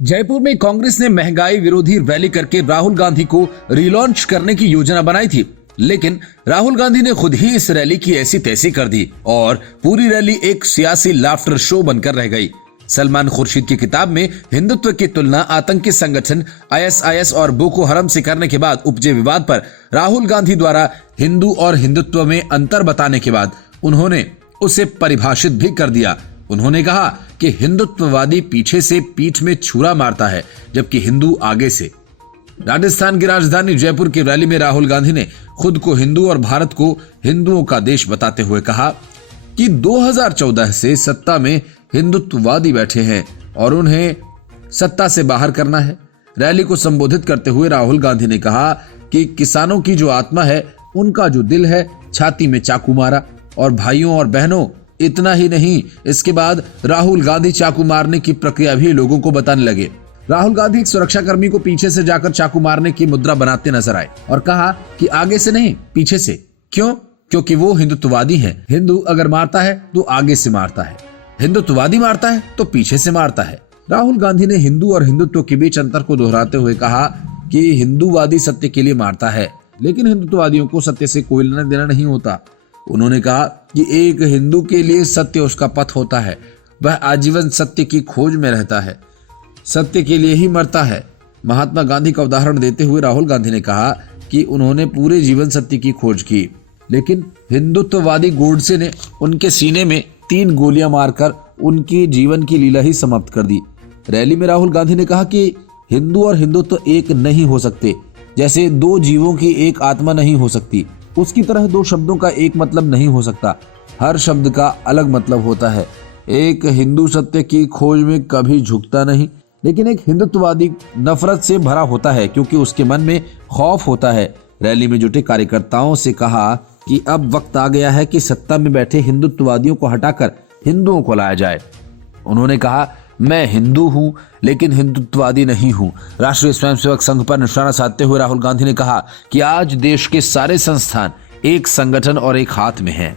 जयपुर में कांग्रेस ने महंगाई विरोधी रैली करके राहुल गांधी को रिलॉन्च करने की योजना बनाई थी, लेकिन राहुल गांधी ने खुद ही इस रैली की ऐसी तैसी कर दी और पूरी रैली एक सियासी लाफ्टर शो बनकर रह गई। सलमान खुर्शीद की किताब में हिंदुत्व की तुलना आतंकी संगठन आईएसआईएस और बोको हरम से करने के बाद उपजे विवाद पर राहुल गांधी द्वारा हिंदू और हिंदुत्व में अंतर बताने के बाद उन्होंने उसे परिभाषित भी कर दिया। उन्होंने कहा कि हिंदुत्ववादी पीछे से पीठ में छुरा मारता है, जबकि हिंदू आगे से। राजस्थान की राजधानी जयपुर की रैली में राहुल गांधी ने खुद को हिंदू और भारत को हिंदुओं का देश बताते हुए कहा कि 2014 से सत्ता में हिंदुत्ववादी बैठे हैं और उन्हें सत्ता से बाहर करना है। रैली को संबोधित करते हुए राहुल गांधी ने कहा कि किसानों की जो आत्मा है, उनका जो दिल है, छाती में चाकू मारा। और भाइयों और बहनों, इतना ही नहीं, इसके बाद राहुल गांधी चाकू मारने की प्रक्रिया भी लोगों को बताने लगे। राहुल गांधी एक सुरक्षाकर्मी को पीछे से जाकर चाकू मारने की मुद्रा बनाते नजर आए और कहा कि आगे से नहीं, पीछे से। क्यों? क्योंकि वो हिंदुत्ववादी हैं। हिंदू अगर मारता है तो आगे से मारता है, हिंदुत्ववादी मारता है तो पीछे से मारता है। राहुल गांधी ने हिंदू और हिंदुत्व के बीच अंतर को दोहराते हुए कहा कि हिंदूवादी सत्य के लिए मारता है, लेकिन हिंदुत्ववादियों को सत्य से कोई लेना देना नहीं होता। उन्होंने कहा कि एक हिंदू के लिए सत्य उसका पथ होता है, वह आजीवन सत्य की खोज में रहता है, सत्य के लिए ही मरता है। महात्मा गांधी का उदाहरण देते हुए राहुल गांधी ने कहा कि उन्होंने पूरे जीवन सत्य की खोज की, लेकिन हिंदुत्ववादी गोडसे ने उनके सीने में 3 गोलियां मारकर उनकी जीवन की लीला ही समाप्त कर दी। रैली में राहुल गांधी ने कहा कि हिंदू और हिंदुत्व एक नहीं हो सकते, जैसे 2 जीवों की एक आत्मा नहीं हो सकती, उसकी तरह 2 शब्दों का एक मतलब नहीं हो सकता। हर शब्द का अलग मतलब होता है। एक हिंदू सत्य की खोज में कभी झुकता नहीं, लेकिन एक हिंदुत्ववादी नफरत से भरा होता है, क्योंकि उसके मन में खौफ होता है। रैली में जुटे कार्यकर्ताओं से कहा कि अब वक्त आ गया है कि सत्ता में बैठे हिंदुत्ववादियों को हटाकर हिंदुओं को लाया जाए। उन्होंने कहा, मैं हिंदू हूं लेकिन हिंदुत्ववादी नहीं हूं। राष्ट्रीय स्वयंसेवक संघ पर निशाना साधते हुए राहुल गांधी ने कहा कि आज देश के सारे संस्थान एक संगठन और एक हाथ में हैं।